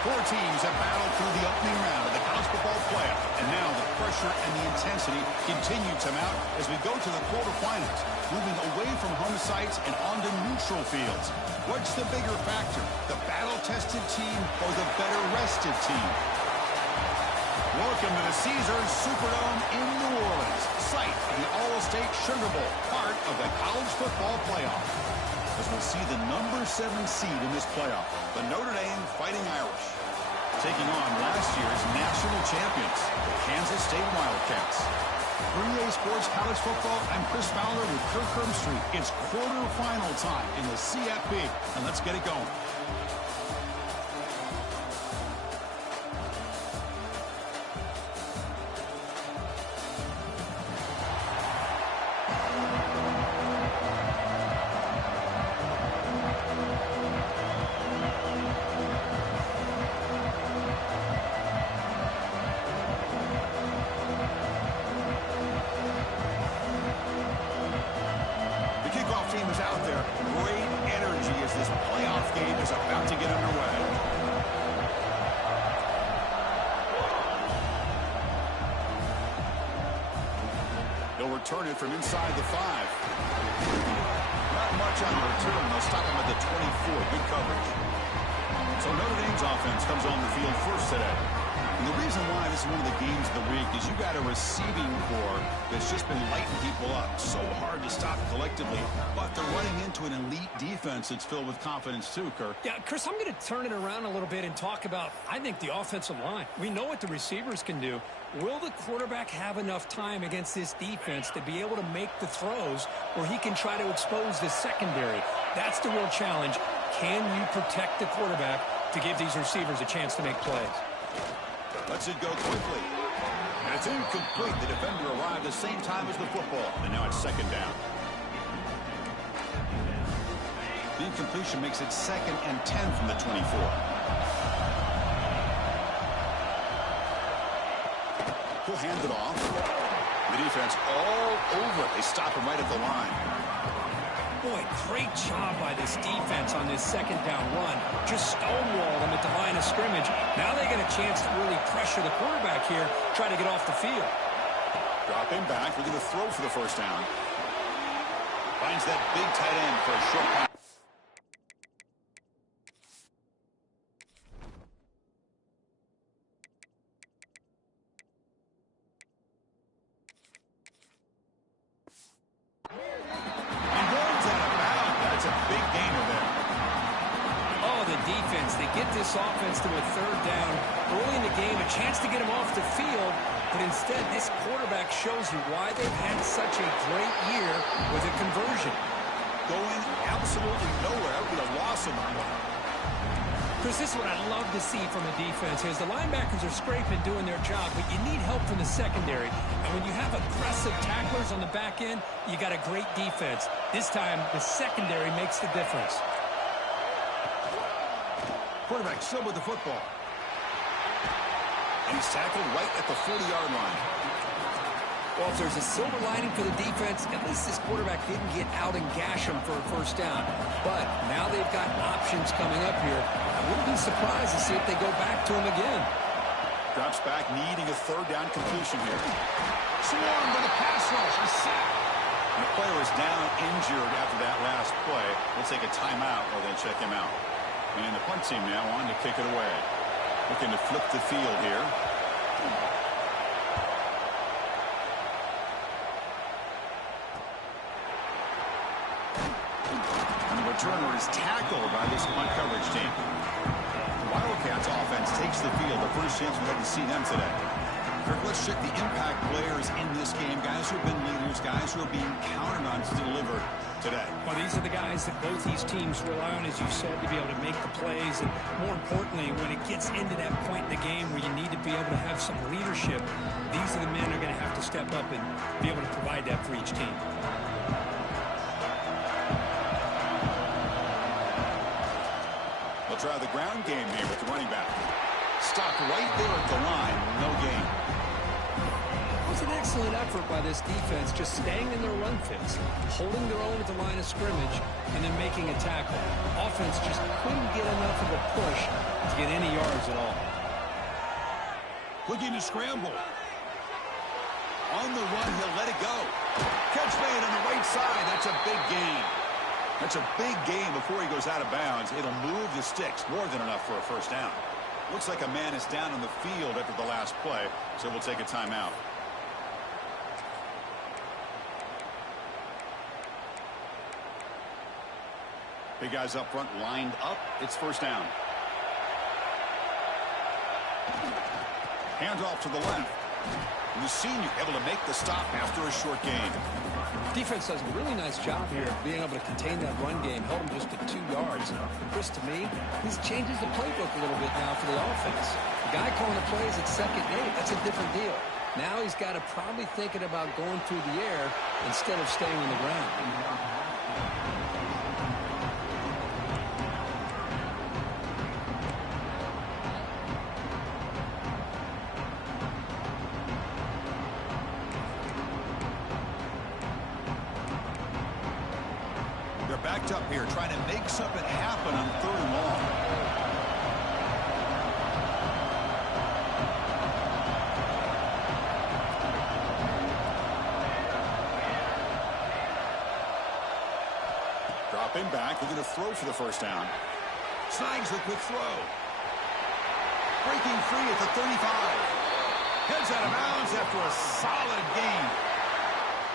Four teams have battled through the opening round of the college football playoff, and now the pressure and the intensity continue to mount as we go to the quarterfinals, moving away from home sites and onto neutral fields. What's the bigger factor, the battle-tested team or the better-rested team? Welcome to the Caesars Superdome in New Orleans, site of the All-State Sugar Bowl, part of the college football playoff. As we'll see the number 7 seed in this playoff, the Notre Dame Fighting Irish, taking on last year's national champions, the Kansas State Wildcats. 3A Sports College Football, I'm Chris Fowler with Kirk Herbstreit. It's quarterfinal time in the CFP, and let's get it going. Team is out there. Great energy as this playoff game is about to get underway. They'll return it from inside the 5. Not much on the return. They'll stop him at the 24. Good coverage. So Notre Dame's offense comes on the field first today. And the reason why this is one of the games of the week is you got a receiving corps that's just been lighting people up. So hard to stop collectively. But they're running into an elite defense that's filled with confidence too, Kirk. Yeah, Chris, I'm going to turn it around a little bit and talk about, I think, the offensive line. We know what the receivers can do. Will the quarterback have enough time against this defense to be able to make the throws where he can try to expose the secondary? That's the real challenge. Can you protect the quarterback to give these receivers a chance to make plays? Lets it go quickly. And it's incomplete. The defender arrived the same time as the football. And now it's second down. The incompletion makes it 2nd and 10 from the 24. He'll hand it off. The defense all over it. They stop him right at the line. Boy, great job by this defense on this second down run. Just stonewalled them at the line of scrimmage. Now they get a chance to really pressure the quarterback here, try to get off the field. Dropping back, looking to throw for the first down. Finds that big tight end for a short pass. They get this offense to a third down early in the game, a chance to get him off the field, but instead this quarterback shows you why they've had such a great year with a conversion. Going absolutely nowhere with a loss of one. Chris, this is what I love to see from a defense is the linebackers are scraping, doing their job, but you need help from the secondary. And when you have aggressive tacklers on the back end, you got a great defense. This time, the secondary makes the difference. Quarterback still with the football. And he's tackled right at the 40-yard line. Well, if there's a silver lining for the defense, at least this quarterback didn't get out and gash him for a first down. But now they've got options coming up here. I wouldn't be surprised to see if they go back to him again. Drops back, needing a third down completion here. Swarmed by the pass rush. A sack. And the player is down injured after that last play. We'll take a timeout while they check him out. And the punt team now on to kick it away. Looking to flip the field here. And the returner is tackled by this punt coverage team. The Wildcats offense takes the field. The first chance we've had to see them today. Kirk, let's check the impact players in this game. Guys who have been leaders, guys who are being counted on to deliver today. Well, these are the guys that both these teams rely on, as you said, to be able to make the plays. And more importantly, when it gets into that point in the game where you need to be able to have some leadership, these are the men who are going to have to step up and be able to provide that for each team. They'll try the ground game here with the running back. Stopped right there at the line. No gain. It was an Excellent effort by this defense, just staying in their run fits, holding their own at the line of scrimmage, and then making a tackle. Offense just couldn't get enough of a push to get any yards at all. Looking to scramble. On the run, he'll let it go. Catch made on the right side. That's a big gain. That's a big gain before he goes out of bounds. It'll move the sticks more than enough for a first down. Looks like a man is down on the field after the last play, so we'll take a timeout. Big guys up front lined up. It's first down. Hand off to the left. And the senior able to make the stop after a short gain. Defense does a really nice job here of being able to contain that run game, held him just to 2 yards. Chris, to me, this changes the playbook a little bit now for the offense. The guy calling the plays at 2nd and 8, that's a different deal. Now he's got to probably thinking about going through the air instead of staying on the ground. Backed up here, trying to make something happen on 3rd and long. Dropping back, looking to throw for the first down. Snags the quick throw. Breaking free at the 35. Heads out of bounds after a solid gain.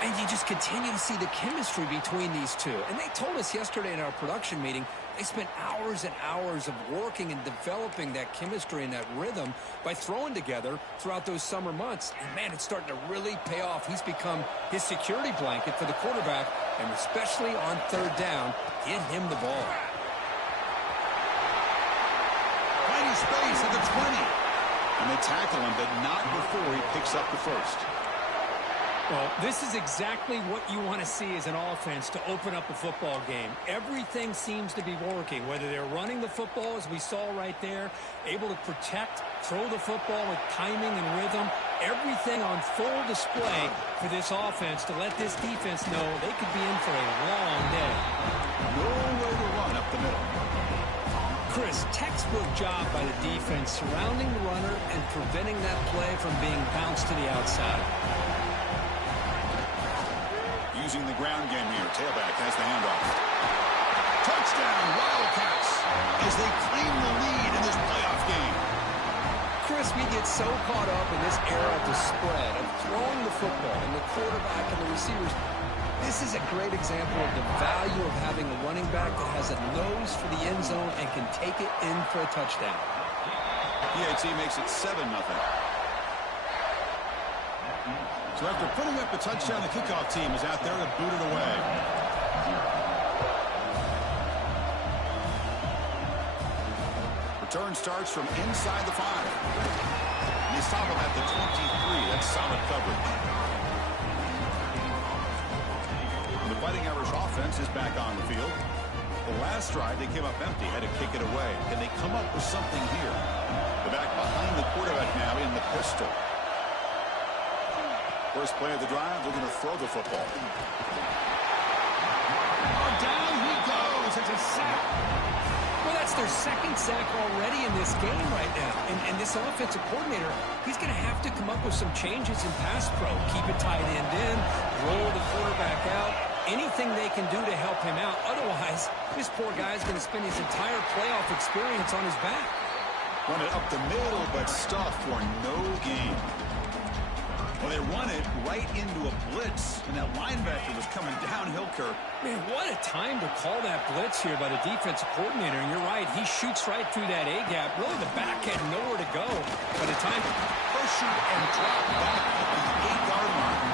And you just continue to see the chemistry between these two. And they told us yesterday in our production meeting, they spent hours and hours of working and developing that chemistry and that rhythm by throwing together throughout those summer months. And, man, it's starting to really pay off. He's become his security blanket for the quarterback, and especially on 3rd down, get him the ball. Plenty space at the 20. And they tackle him, but not before he picks up the first. Well, this is exactly what you want to see as an offense to open up a football game. Everything seems to be working, whether they're running the football, as we saw right there, able to protect, throw the football with timing and rhythm, everything on full display for this offense to let this defense know they could be in for a long day. No way to run up the middle. Chris, textbook job by the defense surrounding the runner and preventing that play from being bounced to the outside. Using the ground game here. Tailback has the handoff. Touchdown, Wildcats, as they claim the lead in this playoff game. Chris, we get so caught up in this era of the spread, of throwing the football and the quarterback and the receivers. This is a great example of the value of having a running back that has a nose for the end zone and can take it in for a touchdown. PAT makes it 7-0. So after putting up the touchdown, the kickoff team is out there to boot it away. Return starts from inside the 5. And they stop him at the 23. That's solid coverage. And the Fighting Irish offense is back on the field. The last drive, they came up empty, had to kick it away. Can they come up with something here? The back behind the quarterback now in the pistol. First play of the drive, looking to throw the football. Oh, down he goes. It's a sack. Well, that's their 2nd sack already in this game right now. And this offensive coordinator, he's going to have to come up with some changes in pass pro. Keep it tight end in, roll the quarterback out, anything they can do to help him out. Otherwise, this poor guy is going to spend his entire playoff experience on his back. Run it up the middle, but stuffed for no gain. Well, they run it right into a blitz, and that linebacker was coming downhill, Kirk. Man, what a time to call that blitz here by the defensive coordinator. And you're right, he shoots right through that A-gap. Really, the back had nowhere to go by the time. Push and drop back at the 8-yard line.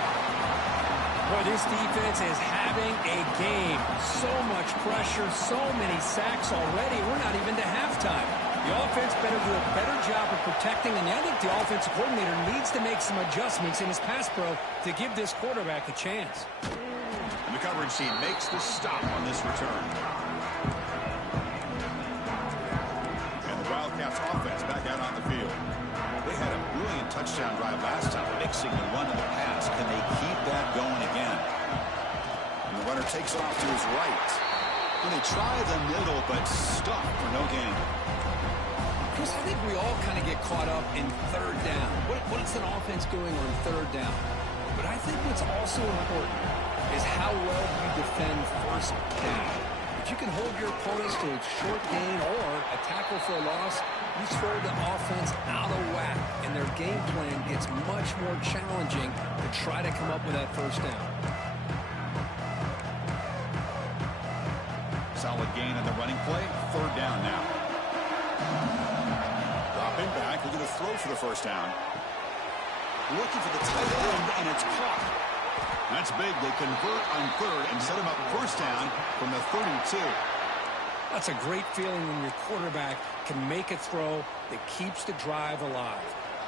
Boy, this defense is having a game. So much pressure, so many sacks already. We're not even to halftime. The offense better do a better job of protecting, and I think the offensive coordinator needs to make some adjustments in his pass pro to give this quarterback a chance. And the coverage team makes the stop on this return. And the Wildcats offense back out on the field. They had a brilliant touchdown touchdown drive last time, mixing the run and the pass. Can they keep that going again? And the runner takes off to his right. And they try the middle, but stuck for no gain. Chris, I think we all kind of get caught up in third down. What is an offense doing on third down? But I think what's also important is how well you defend first down. If you can hold your opponents to a short gain or a tackle for a loss, you throw the offense out of whack, and their game plan gets much more challenging to try to come up with that first down. Solid gain on the running play. Third down now. Dropping back. We're going to throw for the first down. Looking for the tight end, and it's caught. That's big. They convert on third and set him up first down from the 32. That's a great feeling when your quarterback can make a throw that keeps the drive alive.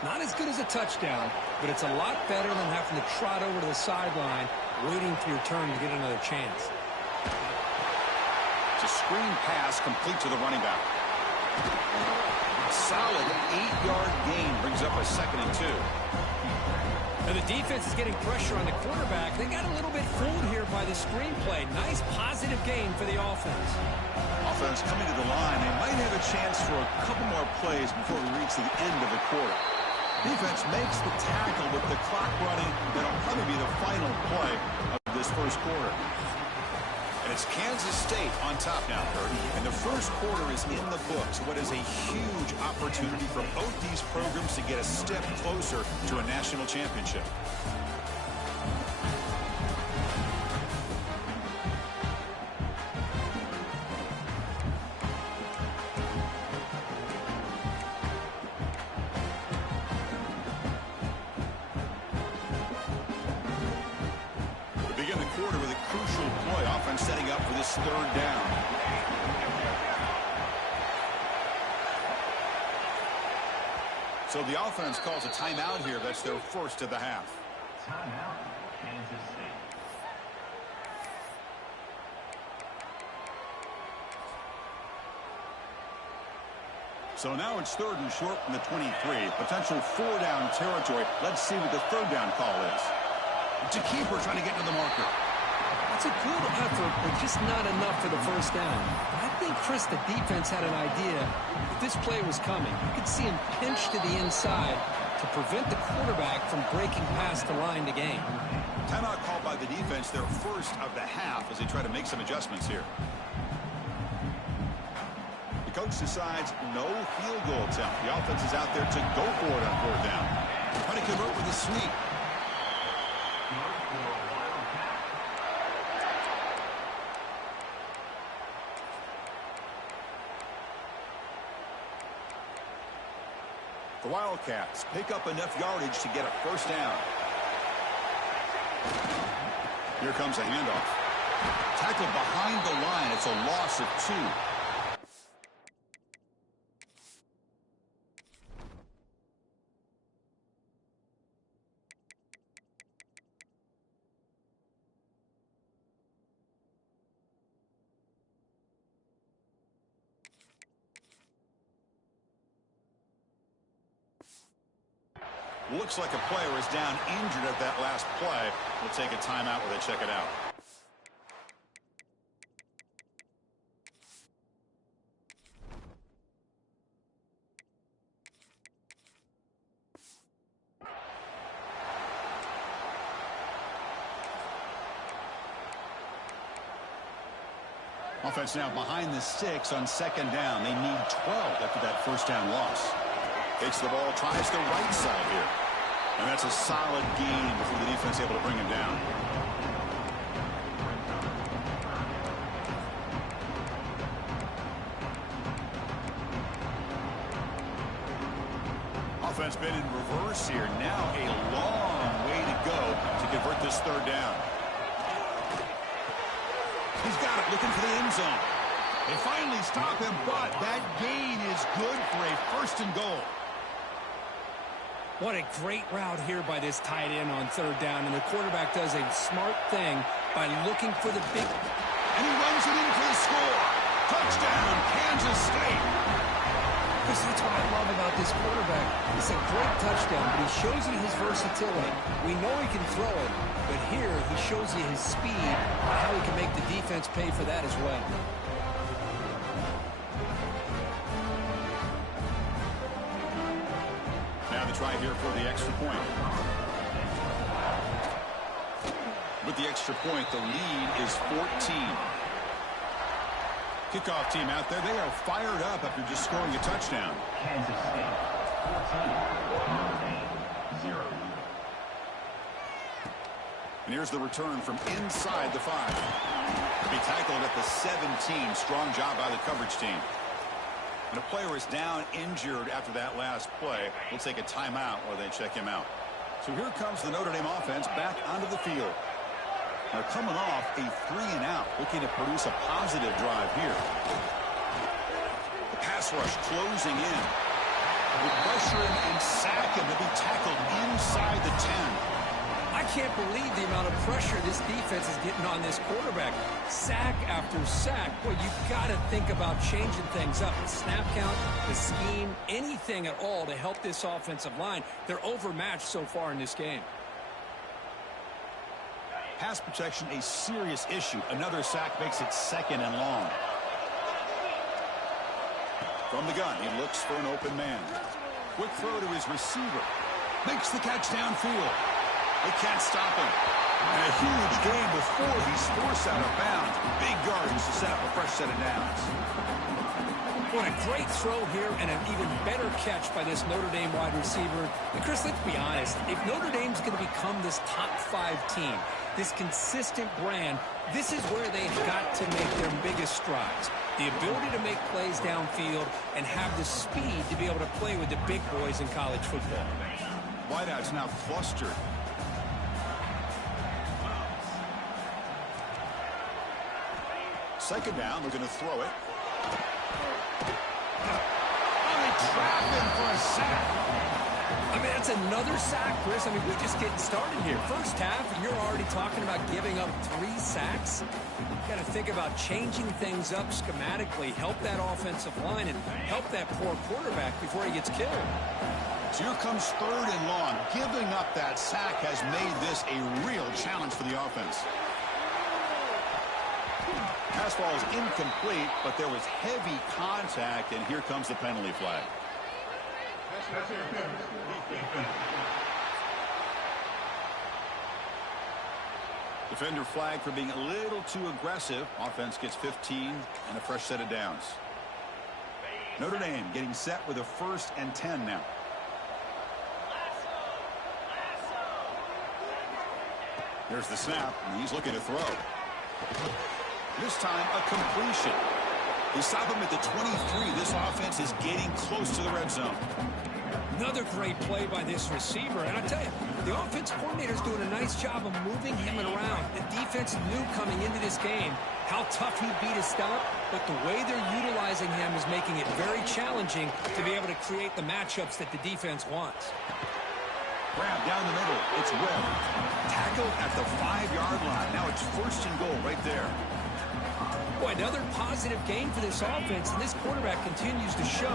Not as good as a touchdown, but it's a lot better than having to trot over to the sideline, waiting for your turn to get another chance. It's a screen pass complete to the running back. Solid 8-yard gain brings up a 2nd and 2. And the defense is getting pressure on the quarterback. They got a little bit fooled here by the screenplay. Nice positive gain for the offense. Offense coming to the line. They might have a chance for a couple more plays before we reach the end of the quarter. Defense makes the tackle with the clock running. That'll probably be the final play of this first quarter. And it's Kansas State on top now, Kurt. And the first quarter is in the books. What is a huge opportunity for both these programs to get a step closer to a national championship. Setting up for this third down. So the offense calls a timeout here. That's their first of the half. Timeout, Kansas State. So now it's 3rd and short from the 23. Potential 4-down territory. Let's see what the third down call is. It's a keeper trying to get to the marker. It's a good effort, but just not enough for the first down. I think, Chris, the defense had an idea that this play was coming. You could see him pinch to the inside to prevent the quarterback from breaking past the line to gain. Timeout called by the defense, their first of the half, as they try to make some adjustments here. The coach decides no field goal attempt. The offense is out there to go for it on 4th down. Trying to convert with a sweep. The Wildcats pick up enough yardage to get a first down. Here comes a handoff. Tackled behind the line. It's a loss of 2. Looks like a player is down injured at that last play. We'll take a timeout while they check it out. Offense now behind the 6 on 2nd down. They need 12 after that first down loss. Takes the ball, tries the right side here. And that's a solid gain before the defense able to bring him down. Offense been in reverse here. Now a long way to go to convert this third down. He's got it, looking for the end zone. They finally stop him, but that gain is good for a 1st and goal. What a great route here by this tight end on 3rd down, and the quarterback does a smart thing by looking for the big... And he runs it in for the score. Touchdown, Kansas State. Chris, that's what I love about this quarterback. It's a great touchdown, but he shows you his versatility. We know he can throw it, but here he shows you his speed and how he can make the defense pay for that as well. Now the try here for the extra point. With the extra point, the lead is 14. Kickoff team out there, they are fired up after just scoring a touchdown. Kansas State 14, Notre Dame 0. And here's the return from inside the 5. To be tackled at the 17. Strong job by the coverage team. And a player is down injured after that last play. We'll take a timeout while they check him out. So here comes the Notre Dame offense back onto the field. They're coming off a 3-and-out, looking to produce a positive drive here. The pass rush closing in. With pressure and sack him to be tackled inside the 10. I can't believe the amount of pressure this defense is getting on this quarterback. Sack after sack. Boy, you've got to think about changing things up. The snap count, the scheme, anything at all to help this offensive line. They're overmatched so far in this game. Pass protection, a serious issue. Another sack makes it 2nd and long. From the gun, he looks for an open man. Quick throw to his receiver. Makes the catch downfield. They can't stop him. And a huge gain before he's forced out of bounds. Big yardage to set up a fresh set of downs. What a great throw here and an even better catch by this Notre Dame wide receiver. And Chris, let's be honest. If Notre Dame's going to become this top 5 team, this consistent brand, this is where they've got to make their biggest strides. The ability to make plays downfield and have the speed to be able to play with the big boys in college football. Wideout's now flustered. Second down, they're going to throw it. Oh, they trap him for a sack. I mean, that's another sack, Chris. I mean, we're just getting started here. First half, and you're already talking about giving up 3 sacks. You've got to think about changing things up schematically, help that offensive line, and help that poor quarterback before he gets killed. So here comes 3rd and long. Giving up that sack has made this a real challenge for the offense. Pass ball is incomplete, but there was heavy contact, and here comes the penalty flag. Defender flag for being a little too aggressive. Offense gets 15 and a fresh set of downs. Notre Dame getting set with a 1st and 10 now. There's the snap, and he's looking to throw. This time, a completion. They stop him at the 23. This offense is getting close to the red zone. Another great play by this receiver. And I tell you, the offense coordinator's doing a nice job of moving him around. The defense knew coming into this game how tough he'd be to stop, but the way they're utilizing him is making it very challenging to be able to create the matchups that the defense wants. Grab down the middle. It's Webb. Tackled at the 5-yard line. Now it's 1st and goal right there. Boy, another positive game for this offense, and this quarterback continues to show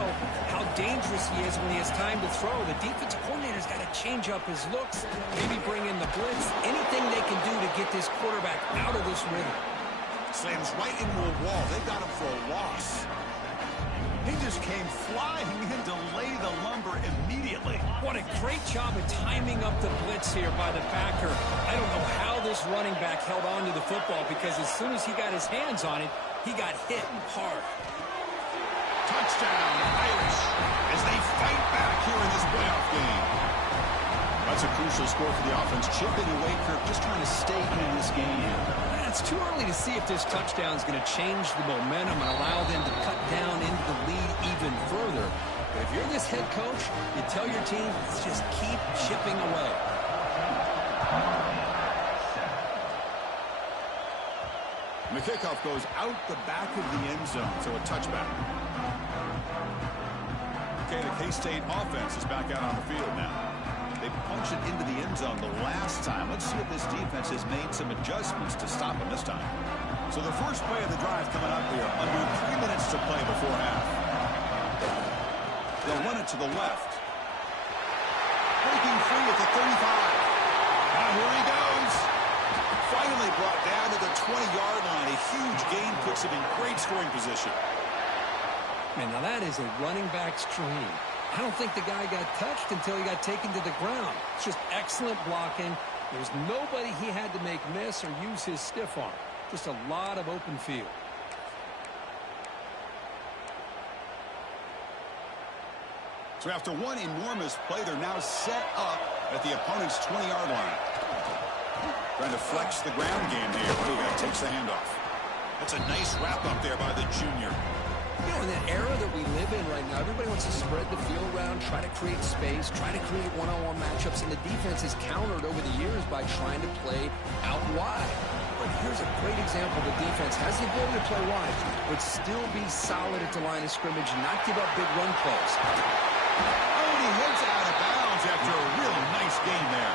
how dangerous he is when he has time to throw. The defensive coordinator's got to change up his looks, maybe bring in the blitz, anything they can do to get this quarterback out of this rhythm. Slams right into a wall. They got him for a loss. He just came flying in to lay the lumber immediately. What a great job of timing up the blitz here by the backer. I don't know how this running back held on to the football, because as soon as he got his hands on it, he got hit hard. Touchdown, Irish, as they fight back here in this playoff game. That's a crucial score for the offense. Chipping away, Kirk, just trying to stay in this game here. It's too early to see if this touchdown is going to change the momentum and allow them to cut down into the lead even further. But if you're this head coach, you tell your team, let's just keep chipping away. And the kickoff goes out the back of the end zone, so a touchback. Okay, the K-State offense is back out on the field now. They punched it into the end zone the last time. Let's see if this defense has made some adjustments to stop them this time. So the first play of the drive coming up here, under 3 minutes to play before half. They'll run it to the left. Breaking free at the 35. Now here he goes. Finally brought down to the 20-yard line. A huge gain puts him in great scoring position. Man, now that is a running back's dream. I don't think the guy got touched until he got taken to the ground. It's just excellent blocking. There's nobody he had to make miss or use his stiff arm. Just a lot of open field. So after one enormous play, they're now set up at the opponent's 20-yard line. Trying to flex the ground game here. Ruga takes the handoff. That's a nice wrap up there by the junior. You know, in that era that we live in right now, everybody wants to spread the field around, try to create space, try to create one-on-one matchups, and the defense is countered over the years by trying to play out wide. But here's a great example. The defense has the ability to play wide, but still be solid at the line of scrimmage and not give up big run plays. Oh, and he heads out of bounds after a real nice game there.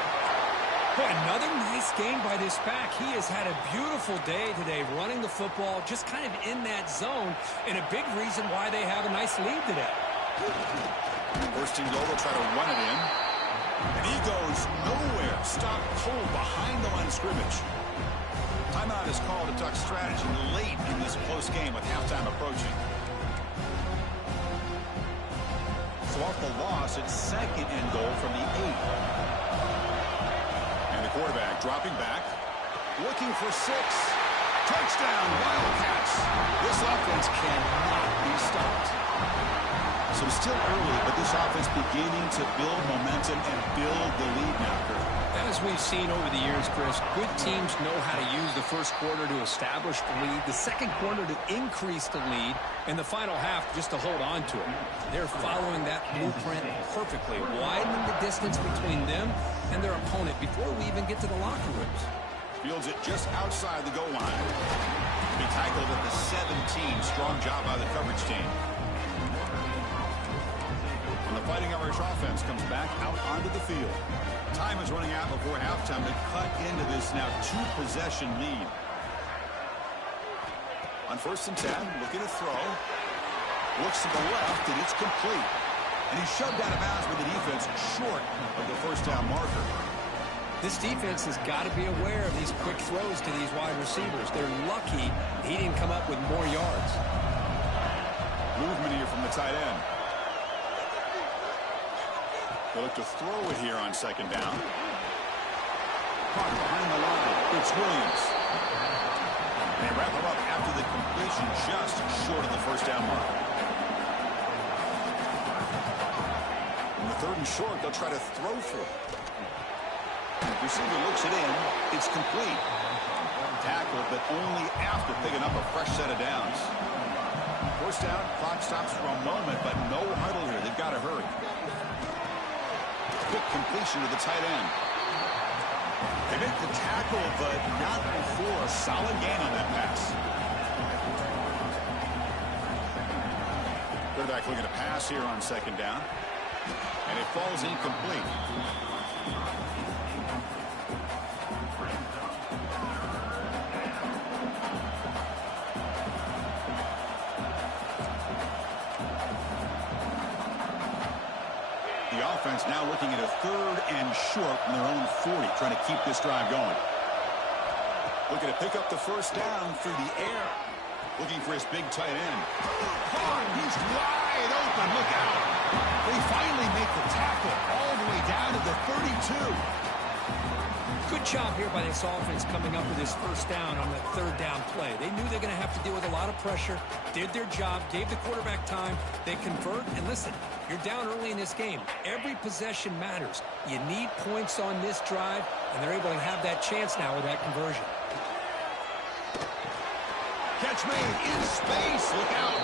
Boy, another nice game by this back. He has had a beautiful day today running the football, just kind of in that zone, and a big reason why they have a nice lead today. First and goal, they'll try to run it in. And he goes nowhere. Stop cold behind the line of scrimmage. Timeout is called to talk strategy late in this close game with halftime approaching. So off the loss, it's second and goal from the 8. Quarterback dropping back, looking for 6. Touchdown, Wildcats. This offense cannot be stopped. So still early, but this offense beginning to build momentum and build the lead now, Kurt. As we've seen over the years, Chris, good teams know how to use the first quarter to establish the lead, the second quarter to increase the lead, and the final half just to hold on to it. They're following that blueprint perfectly, widening the distance between them and their opponent before we even get to the locker rooms. Fields it just outside the goal line. He tackled at the 17. Strong job by the coverage team. And the Fighting Irish offense comes back out onto the field. Time is running out before halftime to cut into this now 2-possession lead. On 1st and 10, looking to throw. Looks to the left, and it's complete. And he's shoved out of bounds with the defense short of the first down marker. This defense has got to be aware of these quick throws to these wide receivers. They're lucky he didn't come up with more yards. Movement here from the tight end. They look to throw it here on 2nd down. Caught behind the line. It's Williams. And they wrap him up after the completion just short of the first down marker. On the 3rd and short, they'll try to throw for it. Receiver looks it in. It's complete. Tackled, but only after picking up a fresh set of downs. First down, clock stops for a moment, but no huddle here. They've got to hurry. Quick completion to the tight end. They make the tackle, but not before a solid gain on that pass. Quarterback looking to pass here on 2nd down. And it falls incomplete. Offense now looking at a 3rd and short from their own 40, trying to keep this drive going. Looking to pick up the first down through the air. Looking for his big tight end. He's wide open. Look out. They finally make the tackle all the way down to the 32. Good job here by this offense coming up with this first down on that 3rd down play. They knew they're going to have to deal with a lot of pressure, did their job, gave the quarterback time. They convert, and listen, you're down early in this game. Every possession matters. You need points on this drive, and they're able to have that chance now with that conversion. Catch made in space. Look out.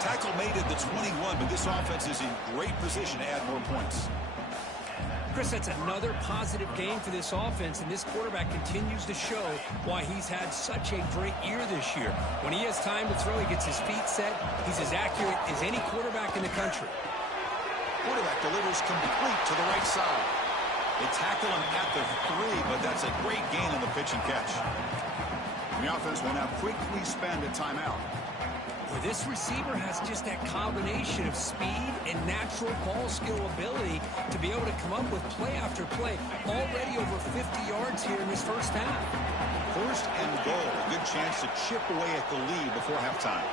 Tackle made at the 21, but this offense is in great position to add more points. Chris, that's another positive game for this offense, and this quarterback continues to show why he's had such a great year this year. When he has time to throw, he gets his feet set. He's as accurate as any quarterback in the country. Quarterback delivers complete to the right side. They tackle him at the 3, but that's a great gain on the pitch and catch. And the offense will now quickly spend a timeout. Well, this receiver has just that combination of speed and natural ball skill ability to be able to come up with play after play. Already over 50 yards here in this first half. First and goal. A good chance to chip away at the lead before halftime.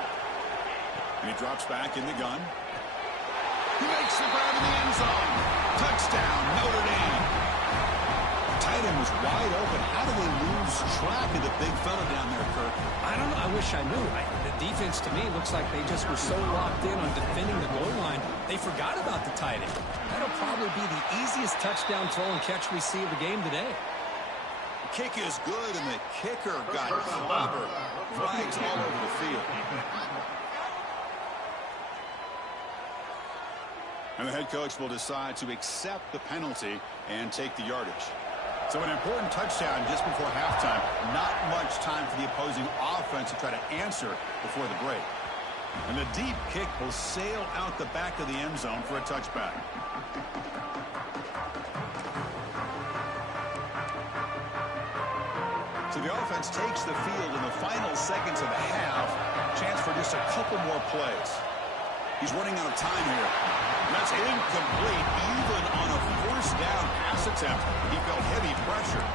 And he drops back in the gun. He makes the grab in the end zone. Touchdown, Notre Dame. Tight end was wide open. How do they lose track of the big fella down there, Kirk? I don't know. I wish I knew. The defense, to me, looks like they just were so locked in on defending the goal line, they forgot about the tight end. That'll probably be the easiest touchdown throw and catch we see of the game today. The kick is good, and the kicker got clobbered. Flags all over the field. And the head coach will decide to accept the penalty and take the yardage. So an important touchdown just before halftime. Not much time for the opposing offense to try to answer before the break. And the deep kick will sail out the back of the end zone for a touchback. So the offense takes the field in the final seconds of the half. Chance for just a couple more plays. He's running out of time here. And that's incomplete, even on a first down pass attempt. He felt heavy pressure.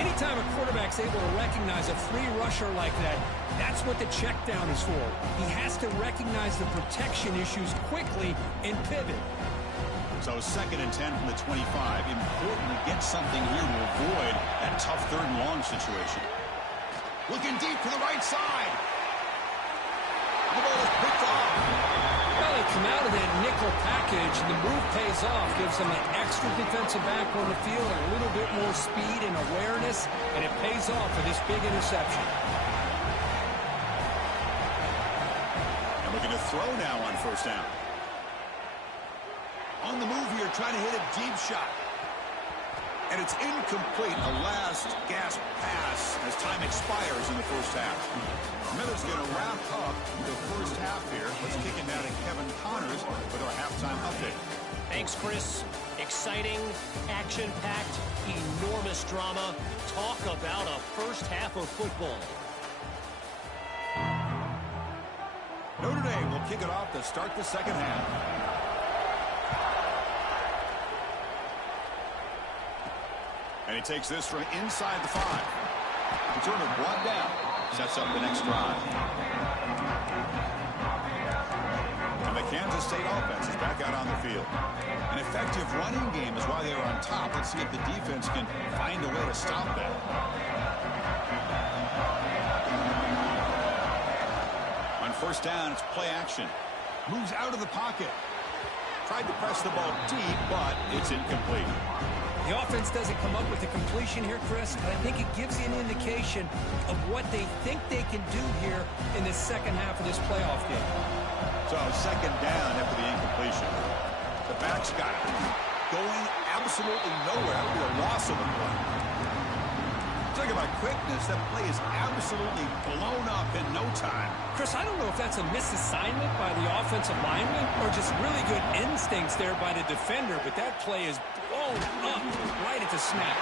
Anytime a quarterback's able to recognize a free rusher like that, that's what the check down is for. He has to recognize the protection issues quickly and pivot. So 2nd and 10 from the 25. Important to get something here to avoid that tough 3rd and long situation. Looking deep to the right side. The ball is picked off. Well, they come out of that nickel package, and the move pays off, gives them an extra defensive back on the field, and a little bit more speed and awareness, and it pays off for this big interception. And looking to throw now on 1st down. On the move here, trying to hit a deep shot. And it's incomplete, a last gasp pass as time expires in the first half. Miller's going to wrap up the first half here. Let's kick it down to Kevin Connors with our halftime update. Thanks, Chris. Exciting, action-packed, enormous drama. Talk about a first half of football. Notre Dame will kick it off to start the second half. And he takes this from inside the 5. Returner brought down. Sets up the next drive. And the Kansas State offense is back out on the field. An effective running game is why they are on top. Let's see if the defense can find a way to stop that. On 1st down, it's play action. Moves out of the pocket. Tried to press the ball deep, but it's incomplete. The offense doesn't come up with the completion here, Chris, but I think it gives you an indication of what they think they can do here in the second half of this playoff game. So 2nd down after the incompletion. The back's got it. Going absolutely nowhere. That would be a loss of the play. Talk about quickness. That play is absolutely blown up in no time. Chris, I don't know if that's a misassignment by the offensive lineman or just really good instincts there by the defender, but that play is blown up right at the snap.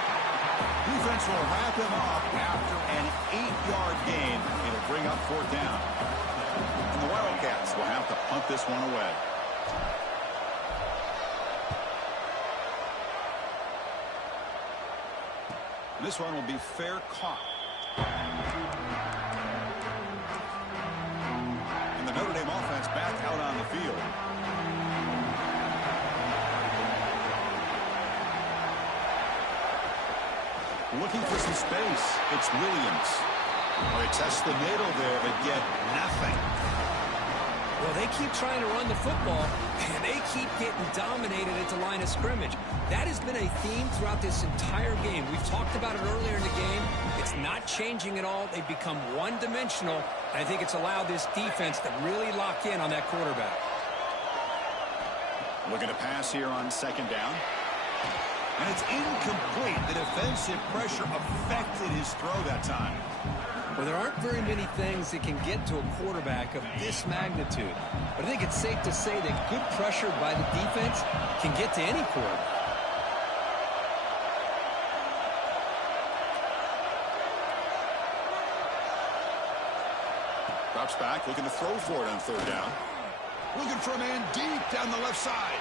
Defense will wrap him up after an 8-yard gain. It'll bring up 4th down. And the Wildcats will have to punt this one away. This one will be fair caught. And the Notre Dame offense back out on the field. Looking for some space. It's Williams. Well, they test the middle there, but get nothing. Well, they keep trying to run the football, and they keep getting dominated at the line of scrimmage. That has been a theme throughout this entire game. We've talked about it earlier in the game. It's not changing at all. They've become one-dimensional, and I think it's allowed this defense to really lock in on that quarterback. Looking to pass here on 2nd down. And it's incomplete. The defensive pressure affected his throw that time. Well, there aren't very many things that can get to a quarterback of this magnitude. But I think it's safe to say that good pressure by the defense can get to any quarterback. Drops back, looking to throw for it on third down. Looking for a man deep down the left side.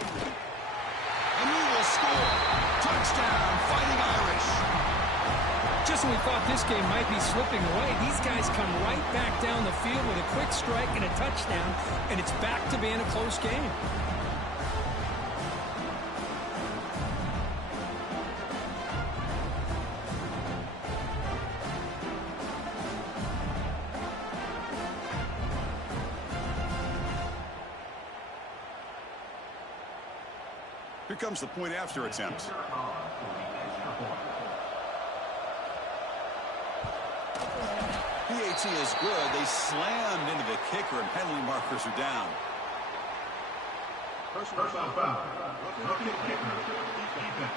And he will score. Touchdown, Fighting Irish. Just when we thought this game might be slipping away, these guys come right back down the field with a quick strike and a touchdown, and it's back to being a close game. Here comes the point after attempt. PAT is good. They slammed into the kicker, and penalty markers are down. Personal foul. Rookie kicker. Defense.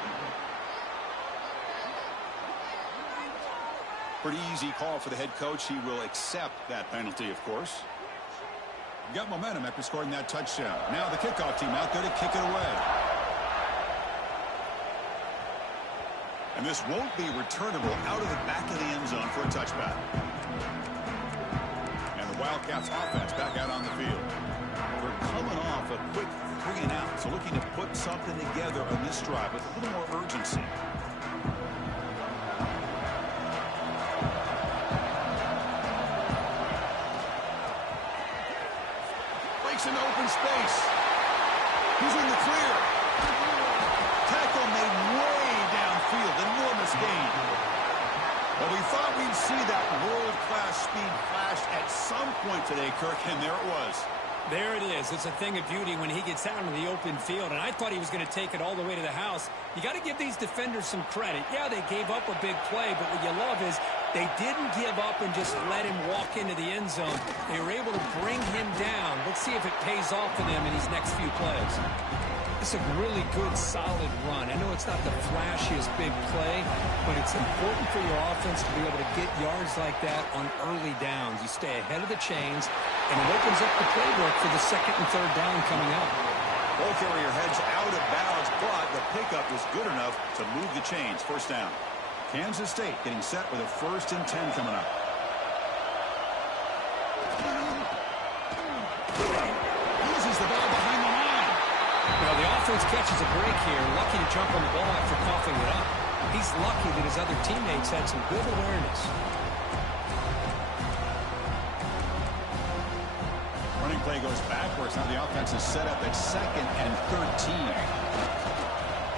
Pretty easy call for the head coach. He will accept that penalty, of course. Got momentum after scoring that touchdown. Now the kickoff team out there to kick it away. And this won't be returnable out of the back of the end zone for a touchback. And the Wildcats offense back out on the field. They're coming off a quick 3 and out, so looking to put something together on this drive with a little more urgency. Breaks into open space. He's in the clear. Tackle made way downfield. Enormous gain. Well, we thought we'd see that world-class speed flash at some point today, Kirk, and there it was. There it is. It's a thing of beauty when he gets out in the open field, and I thought he was going to take it all the way to the house. You got to give these defenders some credit. Yeah, they gave up a big play, but what you love is they didn't give up and just let him walk into the end zone. They were able to bring him down. Let's see if it pays off for them in these next few plays. It's a really good, solid run. I know it's not the flashiest big play, but it's important for your offense to be able to get yards like that on early downs. You stay ahead of the chains, and it opens up the playbook for the second and third down coming up. Ball carrier heads out of bounds, but the pickup was good enough to move the chains. First down. Kansas State getting set with a 1st and 10 coming up. Uses the ball behind the line. Well, the offense catches a break here. Lucky to jump on the ball after coughing it up. He's lucky that his other teammates had some good awareness. Running play goes backwards. Now the offense is set up at 2nd and 13.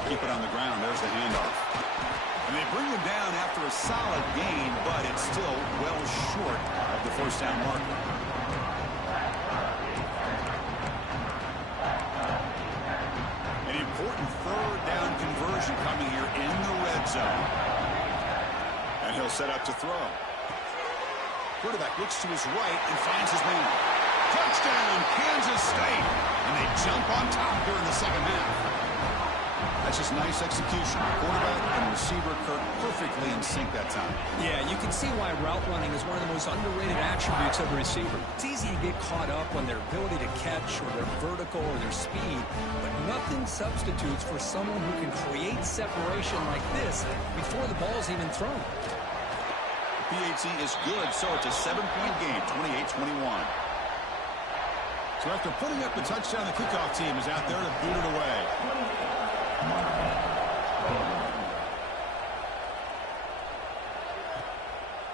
Keep it on the ground. There's the handoff. And they bring him down after a solid gain, but it's still well short of the first down marker. An important third down conversion coming here in the red zone. And he'll set up to throw. Quarterback looks to his right and finds his man. Touchdown, Kansas State. And they jump on top here in the second half. That's just nice execution. Quarterback and receiver Kirk perfectly in sync that time. Yeah, you can see why route running is one of the most underrated attributes of a receiver. It's easy to get caught up on their ability to catch or their vertical or their speed, but nothing substitutes for someone who can create separation like this before the ball's even thrown. PAT is good, so it's a 7-point game, 28-21. So after putting up the touchdown, the kickoff team is out there to boot it away.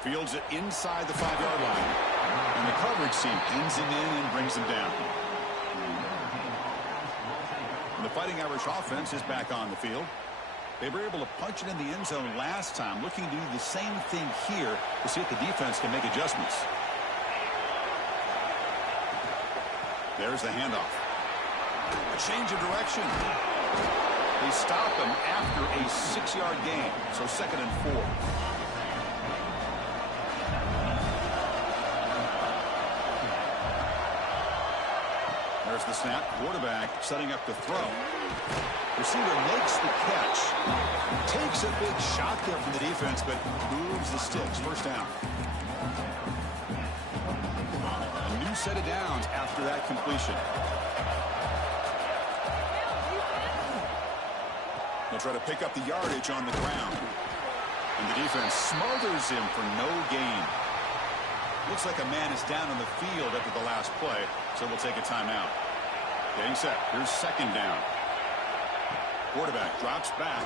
Fields it inside the 5-yard line. And the coverage team pins him in and brings him down. And the Fighting Irish offense is back on the field. They were able to punch it in the end zone last time, looking to do the same thing here to see if the defense can make adjustments. There's the handoff. A change of direction. They stop him after a 6-yard gain, so 2nd and 4. There's the snap. Quarterback setting up the throw. Receiver makes the catch. Takes a big shot there from the defense, but moves the sticks. First down. A new set of downs after that completion. They'll try to pick up the yardage on the ground. And the defense smothers him for no gain. Looks like a man is down on the field after the last play, so we'll take a timeout. Getting set. Here's second down. Quarterback drops back.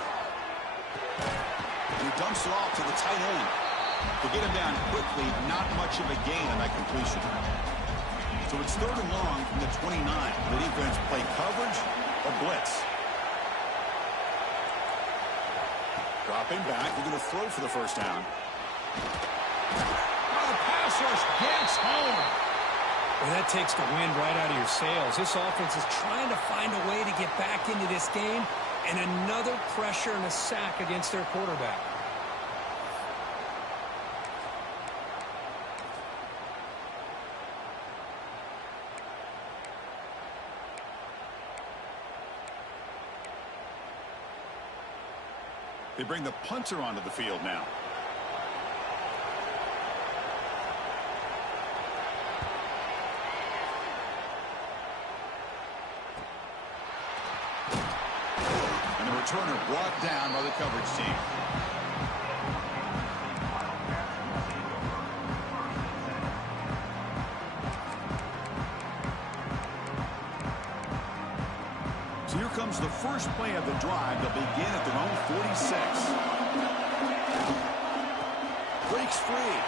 And he dumps it off to the tight end. To get him down quickly, not much of a gain on that completion. So it's third and long from the 29. The defense play coverage or blitz. Dropping back. They're going to throw for the first down. Oh, the pass rush gets home. Well, that takes the wind right out of your sails. This offense is trying to find a way to get back into this game, and another pressure and a sack against their quarterback. They bring the punter onto the field now. And the returner brought down by the coverage team. So here comes the first play of the drive. They'll begin at their own 46. Breaks free.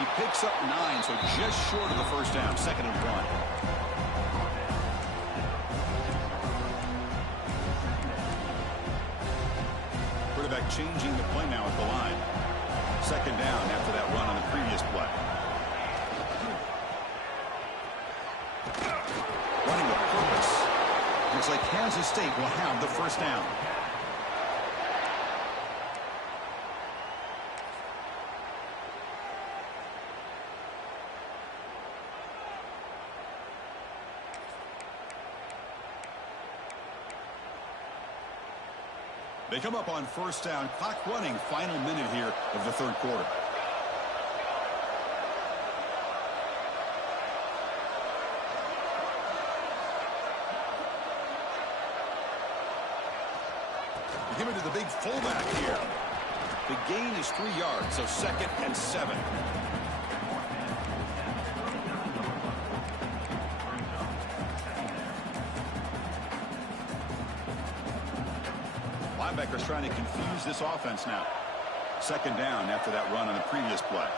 He picks up 9, so just short of the first down. 2nd and 1. Quarterback changing the play now at the line. 2nd down after that run on the previous play. Running with purpose. Looks like Kansas State will have the first down. They come up on first down. Clock running. Final minute here of the third quarter. Give it to the big fullback here. The gain is 3 yards, so 2nd and 7. Linebackers trying to confuse this offense now. 2nd down after that run on the previous play.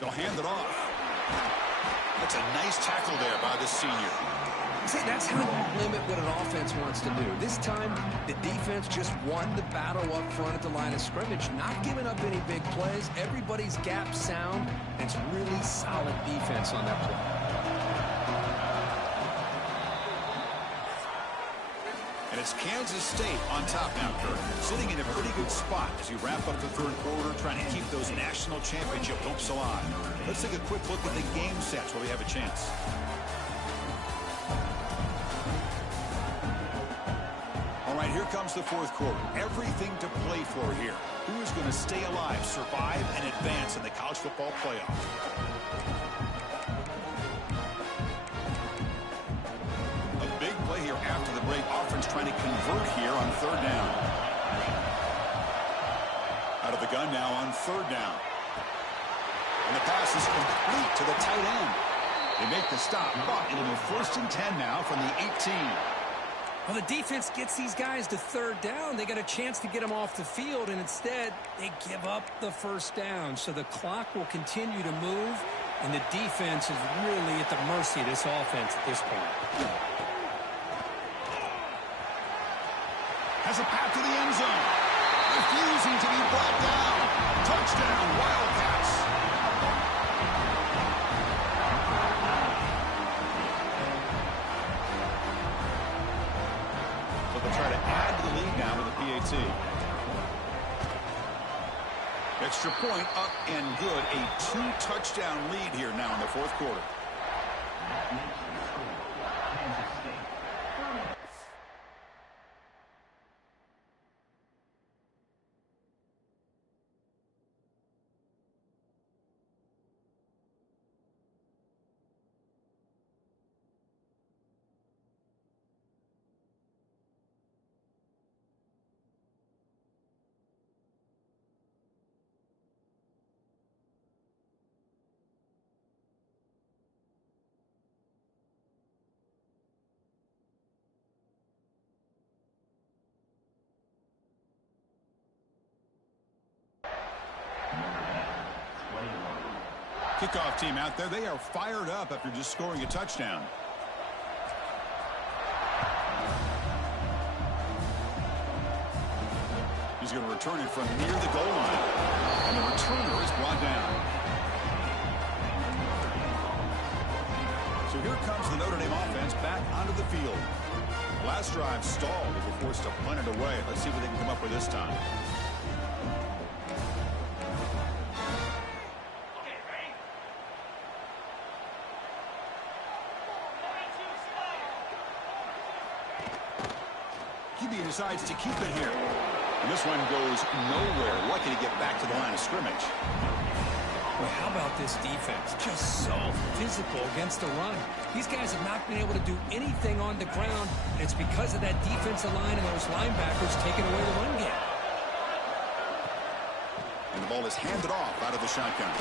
They'll hand it off. That's a nice tackle there by the senior. See, that's how you limit what an offense wants to do. This time, the defense just won the battle up front at the line of scrimmage, not giving up any big plays. Everybody's gap sound. It's really solid defense on that play. And it's Kansas State on top now, Kurt. Sitting in a pretty good spot as you wrap up the third quarter, trying to keep those national championship hopes alive. Let's take a quick look at the game sets where we have a chance. All right, here comes the fourth quarter. Everything to play for here. Who is going to stay alive, survive, and advance in the college football playoff? A big play here after the break. Offense trying to convert here on third down. Out of the gun now on third down. And the pass is complete to the tight end. They make the stop, but it'll be 1st and 10 now from the 18. Well, the defense gets these guys to third down. They got a chance to get them off the field, and instead they give up the first down. So the clock will continue to move, and the defense is really at the mercy of this offense at this point. Has a path to the end zone. Refusing to be brought down. Touchdown, Wildcats. So they'll try to add to the lead now with a PAT. Extra point up and good. A 2-touchdown lead here now in the fourth quarter. Kickoff team out there. They are fired up after just scoring a touchdown. He's going to return it from near the goal line. And the returner is brought down. So here comes the Notre Dame offense back onto the field. Last drive stalled as we're forced to punt it away. Let's see what they can come up with this time. QB decides to keep it here. And this one goes nowhere. Lucky to get back to the line of scrimmage. Well, how about this defense? Just so physical against the run. These guys have not been able to do anything on the ground, and it's because of that defensive line and those linebackers taking away the run game. And the ball is handed off out of the shotgun.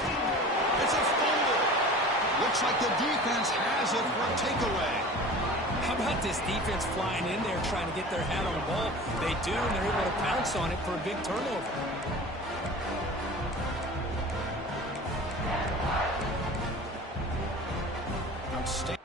It's a fumble. Looks like the defense has it for a takeaway. How about this defense flying in there trying to get their hat on the ball? They do, and they're able to pounce on it for a big turnover. Outstanding.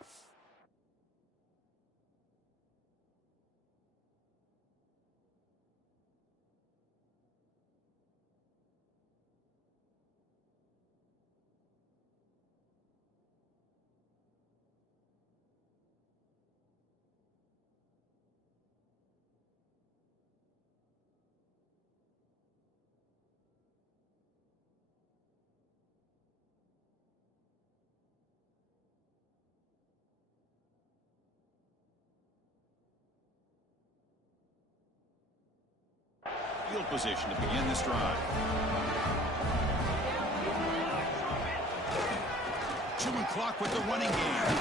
Field position to begin this drive. Chewing clock with the running game.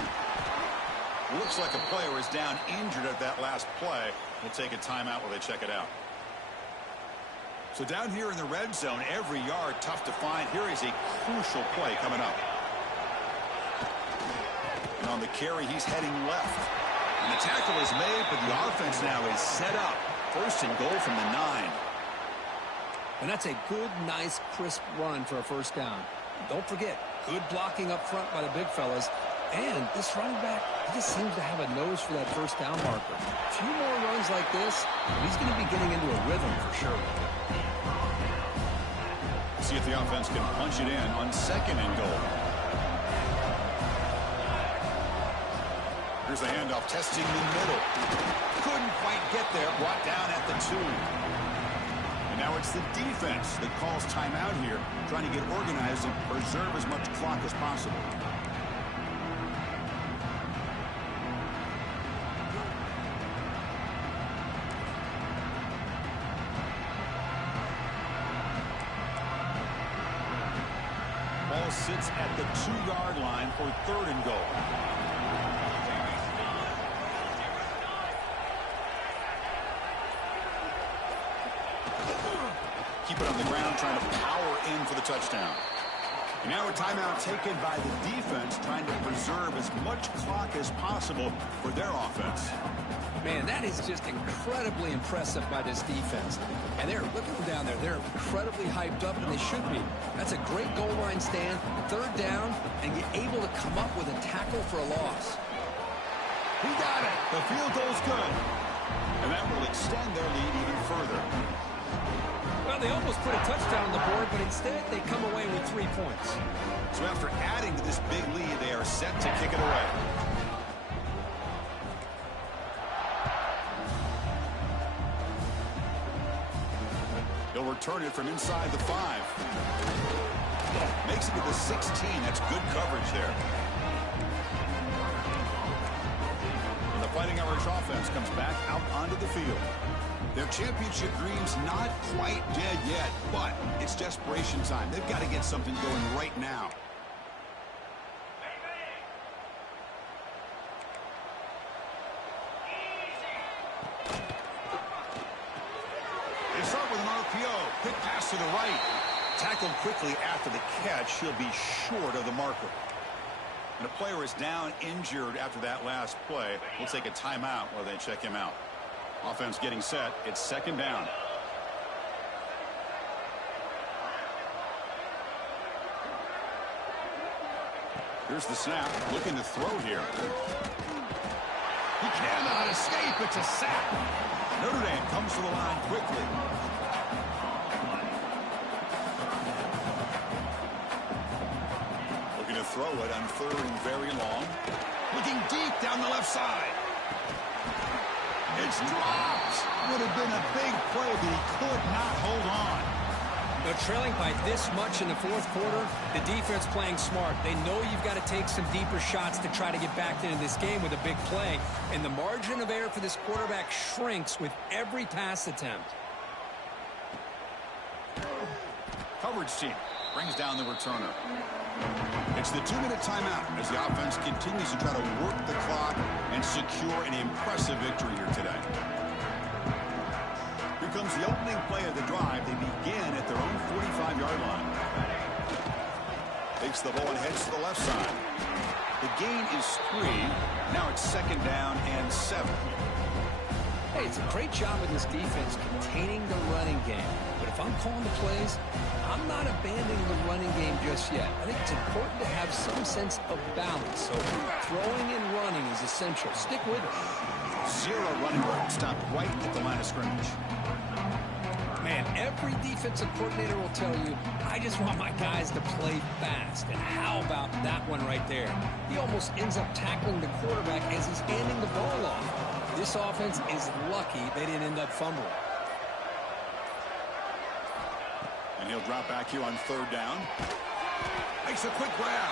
Looks like a player is down injured at that last play. We'll take a timeout while they check it out. So down here in the red zone, every yard tough to find. Here is a crucial play coming up. And on the carry, he's heading left. And the tackle is made, but the offense now is set up. 1st and goal from the 9. And that's a good, nice, crisp run for a first down. Don't forget, good blocking up front by the big fellas. And this running back, he just seems to have a nose for that first down marker. A few more runs like this, and he's going to be getting into a rhythm for sure. See if the offense can punch it in on 2nd and goal. Here's the handoff, testing the middle. Couldn't quite get there, brought down at the 2. And now it's the defense that calls timeout here, trying to get organized and preserve as much clock as possible. sits at the 2-yard line for 3rd and goal. Keep it on the ground, trying to power in for the touchdown. And now a timeout taken by the defense, trying to preserve as much clock as possible for their offense. Man, that is just incredibly impressive by this defense. And look at them down there. They're incredibly hyped up, and they should be. That's a great goal line stand, 3rd down, and you're able to come up with a tackle for a loss. He got it. The field goal's good. And that will extend their lead even further. Well, they almost put a touchdown on the board, but instead they come away with 3 points. So after adding to this big lead, they are set to kick it away. They'll return it from inside the 5. Makes it to the 16. That's good coverage there. And the Fighting Irish offense comes back out onto the field. Their championship dreams not quite dead yet, but it's desperation time. They've got to get something going right now. They start with an RPO. Quick pass to the right. Tackled quickly after the catch. He'll be short of the marker. And a player is down injured after that last play. We'll take a timeout while they check him out. Offense getting set. It's 2nd down. Here's the snap. Looking to throw here. He cannot escape. It's a sack. Notre Dame comes to the line quickly. Looking to throw it on 3rd and very long. Looking deep down the left side. It's dropped. Would have been a big play, but he could not hold on. Now, trailing by this much in the 4th quarter, the defense playing smart. They know you've got to take some deeper shots to try to get back into this game with a big play. And the margin of error for this quarterback shrinks with every pass attempt. Coverage team brings down the returner. It's the 2-minute timeout as the offense continues to try to work the clock and secure an impressive victory here today. Here comes the opening play of the drive. They begin at their own 45-yard line. Takes the ball and heads to the left side. The gain is 3. Now it's 2nd down and 7. Hey, it's a great job with this defense containing the running game. But if I'm calling the plays, I'm not abandoning the running game just yet. I think it's important to have some sense of balance. So throwing and running is essential. Stick with it. 0 running room. Stopped right at the line of scrimmage. Man, every defensive coordinator will tell you, I just want my guys to play fast. And how about that one right there? He almost ends up tackling the quarterback as he's handing the ball off. This offense is lucky they didn't end up fumbling. And he'll drop back here on 3rd down. Makes a quick grab.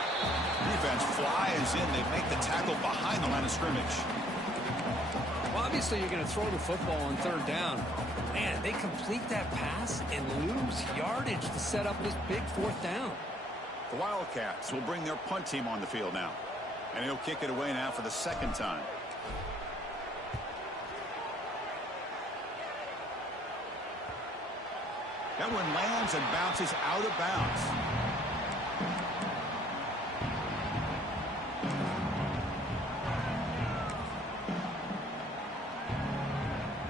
Defense flies in. They make the tackle behind the line of scrimmage. Well, obviously, you're going to throw the football on 3rd down. Man, they complete that pass and lose yardage to set up this big 4th down. The Wildcats will bring their punt team on the field now. And he'll kick it away now for the 2nd time. That one lands and bounces out of bounds.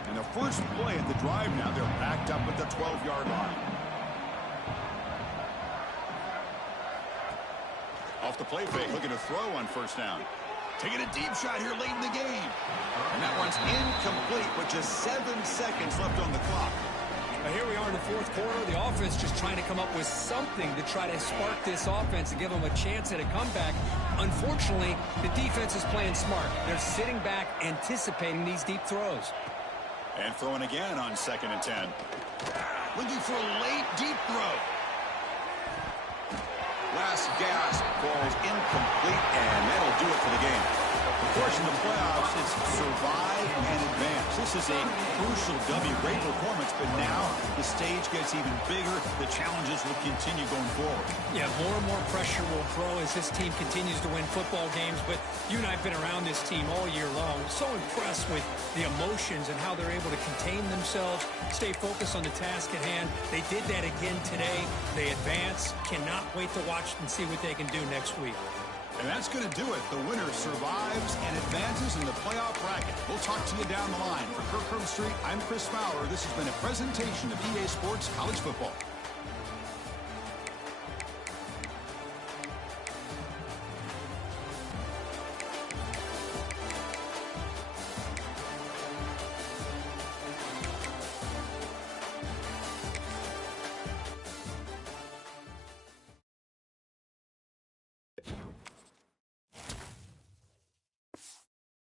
And the first play at the drive now, they're backed up at the 12-yard line. Off the play fake, looking to throw on 1st down. Taking a deep shot here late in the game. And that one's incomplete with just 7 seconds left on the clock. Now here we are in the 4th quarter. The offense just trying to come up with something to try to spark this offense and give them a chance at a comeback. Unfortunately, the defense is playing smart. They're sitting back, anticipating these deep throws. And throwing again on 2nd and 10. Looking for a late deep throw. Last gasp falls incomplete, and that'll do it for the game. Of course, in the playoffs, it's survive and advance. This is a crucial W. Great performance, but now the stage gets even bigger. The challenges will continue going forward. Yeah, more and more pressure will grow as this team continues to win football games. But you and I have been around this team all year long. So impressed with the emotions and how they're able to contain themselves, stay focused on the task at hand. They did that again today. They advance. Cannot wait to watch and see what they can do next week. And that's going to do it. The winner survives and advances in the playoff bracket. We'll talk to you down the line. For Kirk Herbstreit, I'm Chris Fowler. This has been a presentation of EA Sports College Football.